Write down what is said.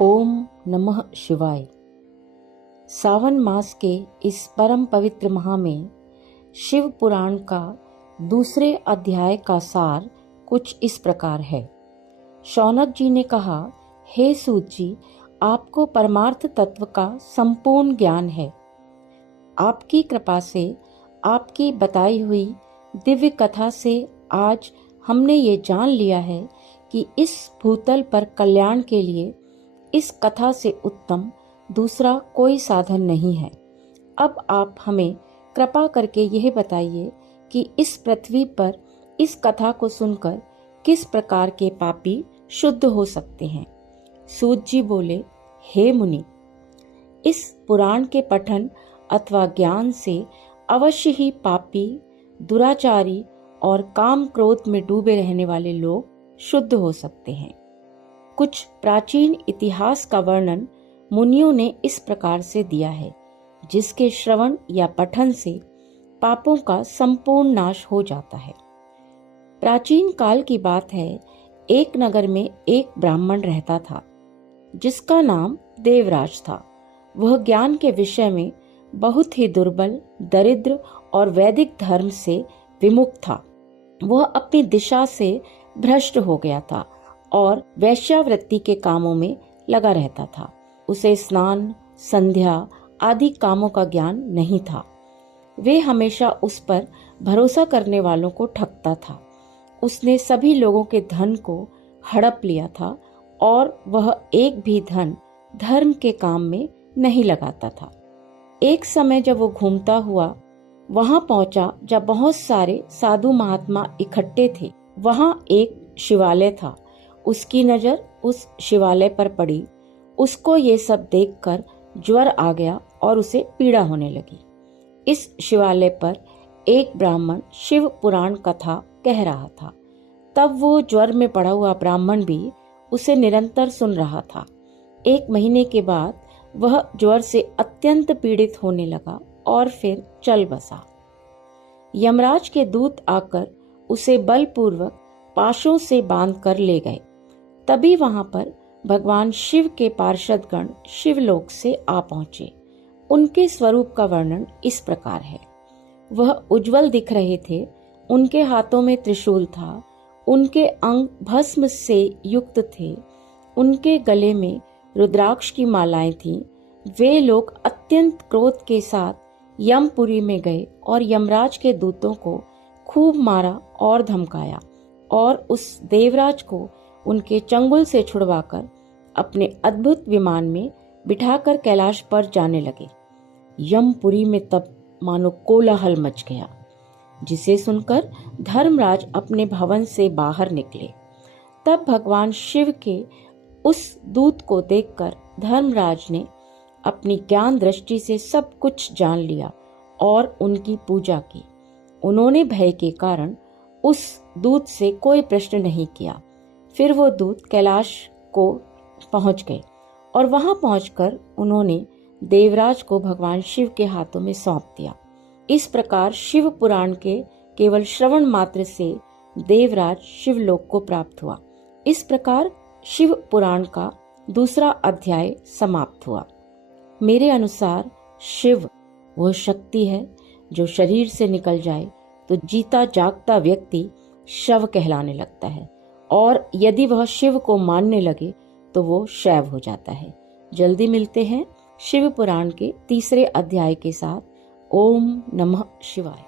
ओम नमः शिवाय। सावन मास के इस परम पवित्र माह में शिव पुराण का दूसरे अध्याय का सार कुछ इस प्रकार है। शौनक जी ने कहा, हे सूत जी, आपको परमार्थ तत्व का संपूर्ण ज्ञान है। आपकी कृपा से, आपकी बताई हुई दिव्य कथा से आज हमने ये जान लिया है कि इस भूतल पर कल्याण के लिए इस कथा से उत्तम दूसरा कोई साधन नहीं है। अब आप हमें कृपा करके यह बताइए कि इस पृथ्वी पर इस कथा को सुनकर किस प्रकार के पापी शुद्ध हो सकते हैं। सूत जी बोले, हे मुनि, इस पुराण के पठन अथवा ज्ञान से अवश्य ही पापी, दुराचारी और काम क्रोध में डूबे रहने वाले लोग शुद्ध हो सकते हैं। कुछ प्राचीन इतिहास का वर्णन मुनियों ने इस प्रकार से दिया है, जिसके श्रवण या पठन से पापों का संपूर्ण नाश हो जाता है। प्राचीन काल की बात है, एक नगर में एक ब्राह्मण रहता था, जिसका नाम देवराज था। वह ज्ञान के विषय में बहुत ही दुर्बल, दरिद्र और वैदिक धर्म से विमुख था। वह अपनी दिशा से भ्रष्ट हो गया था और वैश्यावृत्ति के कामों में लगा रहता था। उसे स्नान, संध्या आदि कामों का ज्ञान नहीं था। वे हमेशा उस पर भरोसा करने वालों को ठगता था। उसने सभी लोगों के धन को हड़प लिया था और वह एक भी धन धर्म के काम में नहीं लगाता था। एक समय जब वो घूमता हुआ वहां पहुंचा, जब बहुत सारे साधु महात्मा इकट्ठे थे। वहां एक शिवालय था। उसकी नजर उस शिवालय पर पड़ी। उसको ये सब देखकर ज्वर आ गया और उसे पीड़ा होने लगी। इस शिवालय पर एक ब्राह्मण शिव पुराण कथा कह रहा था। तब वो ज्वर में पड़ा हुआ ब्राह्मण भी उसे निरंतर सुन रहा था। एक महीने के बाद वह ज्वर से अत्यंत पीड़ित होने लगा और फिर चल बसा। यमराज के दूत आकर उसे बलपूर्वक पाशों से बांध कर ले गए। तभी वहां पर भगवान शिव के पार्षदगण शिवलोक से आ पहुंचे। उनके स्वरूप का वर्णन इस प्रकार है। वह उज्जवल दिख रहे थे। उनके हाथों में त्रिशूल था। उनके अंग भस्म से युक्त थे। उनके गले में रुद्राक्ष की मालाएं थीं। वे लोग अत्यंत क्रोध के साथ यमपुरी में गए और यमराज के दूतों को खूब मारा और धमकाया और उस देवराज को उनके चंगुल से छुड़वाकर अपने अद्भुत विमान में बिठाकर कैलाश पर जाने लगे। यमपुरी में तब मानो कोलाहल मच गया, जिसे सुनकर धर्मराज अपने भवन से बाहर निकले। तब भगवान शिव के उस दूत को देखकर धर्मराज ने अपनी ज्ञान दृष्टि से सब कुछ जान लिया और उनकी पूजा की। उन्होंने भय के कारण उस दूत से कोई प्रश्न नहीं किया। फिर वो दूत कैलाश को पहुंच गए और वहां पहुंचकर उन्होंने देवराज को भगवान शिव के हाथों में सौंप दिया। इस प्रकार शिव पुराण के केवल श्रवण मात्र से देवराज शिवलोक को प्राप्त हुआ। इस प्रकार शिव पुराण का दूसरा अध्याय समाप्त हुआ। मेरे अनुसार शिव वह शक्ति है जो शरीर से निकल जाए तो जीता जागता व्यक्ति शव कहलाने लगता है, और यदि वह शिव को मानने लगे तो वो शैव हो जाता है। जल्दी मिलते हैं शिव पुराण के तीसरे अध्याय के साथ। ओम नमः शिवाय।